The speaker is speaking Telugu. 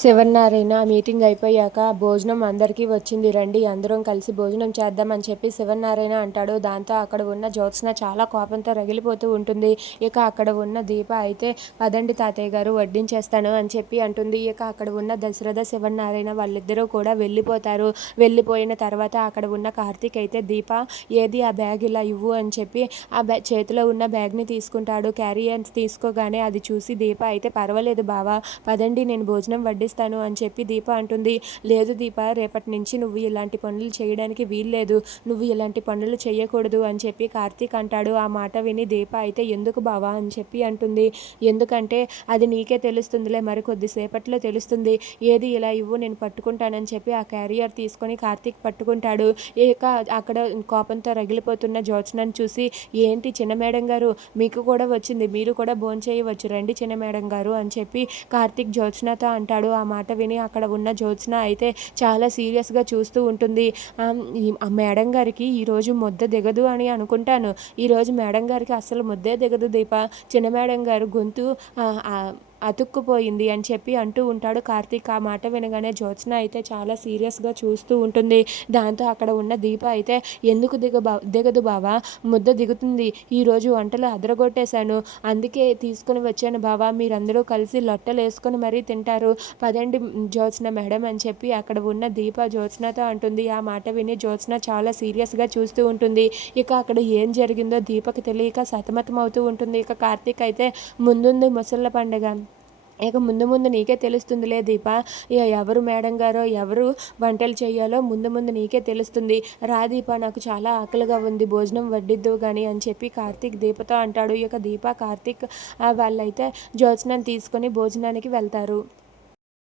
శివన్నారాయణ మీటింగ్ అయిపోయాక భోజనం అందరికీ వచ్చింది. రండి అందరం కలిసి భోజనం చేద్దామని చెప్పి శివన్నారాయణ అంటాడు. దాంతో అక్కడ ఉన్న జ్యోత్స్న చాలా కోపంతో రగిలిపోతూ ఉంటుంది. ఇక అక్కడ ఉన్న దీప అయితే పదండి తాతయ్య గారు వడ్డించేస్తాను అని చెప్పి అంటుంది. ఇక అక్కడ ఉన్న దశరథ శివన్నారాయణ వాళ్ళిద్దరూ కూడా వెళ్ళిపోతారు. వెళ్ళిపోయిన తర్వాత అక్కడ ఉన్న కార్తీక్ అయితే దీప ఏది ఆ బ్యాగ్ ఇలా ఇవ్వు అని చెప్పి ఆ బ్యా చేతిలో ఉన్న బ్యాగ్ని తీసుకుంటాడు. క్యారియర్స్ తీసుకోగానే అది చూసి దీప అయితే పర్వాలేదు బావా పదండి నేను భోజనం వడ్డి వడ్డిస్తాను అని చెప్పి దీప అంటుంది. లేదు దీప రేపటి నుంచి నువ్వు ఇలాంటి పనులు చేయడానికి వీల్లేదు. నువ్వు ఇలాంటి పనులు చేయకూడదు అని చెప్పి కార్తీక్ అంటాడు. ఆ మాట విని దీప అయితే ఎందుకు బావా అని చెప్పి అంటుంది. ఎందుకంటే అది నీకే తెలుస్తుందిలే మరి కొద్దిసేపట్లో తెలుస్తుంది. ఏది ఇలా ఇవ్వు నేను పట్టుకుంటానని చెప్పి ఆ క్యారియర్ తీసుకొని కార్తీక్ పట్టుకుంటాడు. ఇక అక్కడ కోపంతో రగిలిపోతున్న జ్యోత్స్నను చూసి ఏంటి చిన్న మేడం గారు? మీకు కూడా వచ్చింది మీరు కూడా భోంచేయవచ్చు. రండి చిన్న మేడం గారు అని చెప్పి కార్తీక్ జ్యోత్స్నతో అంటాడు. ఆ ఆ మాట విని అక్కడ ఉన్న జ్యోత్స్న అయితే చాలా సీరియస్గా చూస్తూ ఉంటుంది. ఆ మేడం గారికి ఈరోజు ముద్ద దిగదు అని అనుకుంటాను. ఈరోజు మేడం గారికి అసలు ముద్దే దిగదు దీప. చిన్న మేడం గారు గొంతు అతుక్కుపోయింది అని చెప్పి అంటూ ఉంటాడు కార్తీక్. ఆ మాట వినగానే జ్యోత్స్న అయితే చాలా సీరియస్గా చూస్తూ ఉంటుంది. దాంతో అక్కడ ఉన్న దీప అయితే ఎందుకు దిగ దిగదు బావా? ముద్ద దిగుతుంది. ఈరోజు వంటలు అదరగొట్టేశాను. అందుకే తీసుకుని వచ్చాను బావా. మీరందరూ కలిసి లొట్టలు వేసుకొని మరీ తింటారు. పదండి జ్యోత్స్న మేడం అని చెప్పి అక్కడ ఉన్న దీప జ్యోత్స్నతో అంటుంది. ఆ మాట విని జ్యోత్స్న చాలా సీరియస్గా చూస్తూ ఉంటుంది. ఇక అక్కడ ఏం జరిగిందో దీపకు తెలియక సతమతం అవుతూ ఉంటుంది. ఇక కార్తీక్ అయితే ముందుంది ముసళ్ళ పండుగ. ఇక ముందు ముందు నీకే తెలుస్తుందిలే దీప. ఇక ఎవరు మేడం గారో ఎవరు వంటలు చేయాలో ముందు ముందు నీకే తెలుస్తుంది. రా దీప నాకు చాలా ఆకలిగా ఉంది భోజనం వడ్డిద్దు కానీ అని చెప్పి కార్తీక్ దీపతో అంటాడు. ఇక దీప కార్తీక్ వాళ్ళైతే జ్యోత్స్నాన్ని తీసుకొని భోజనానికి వెళ్తారు.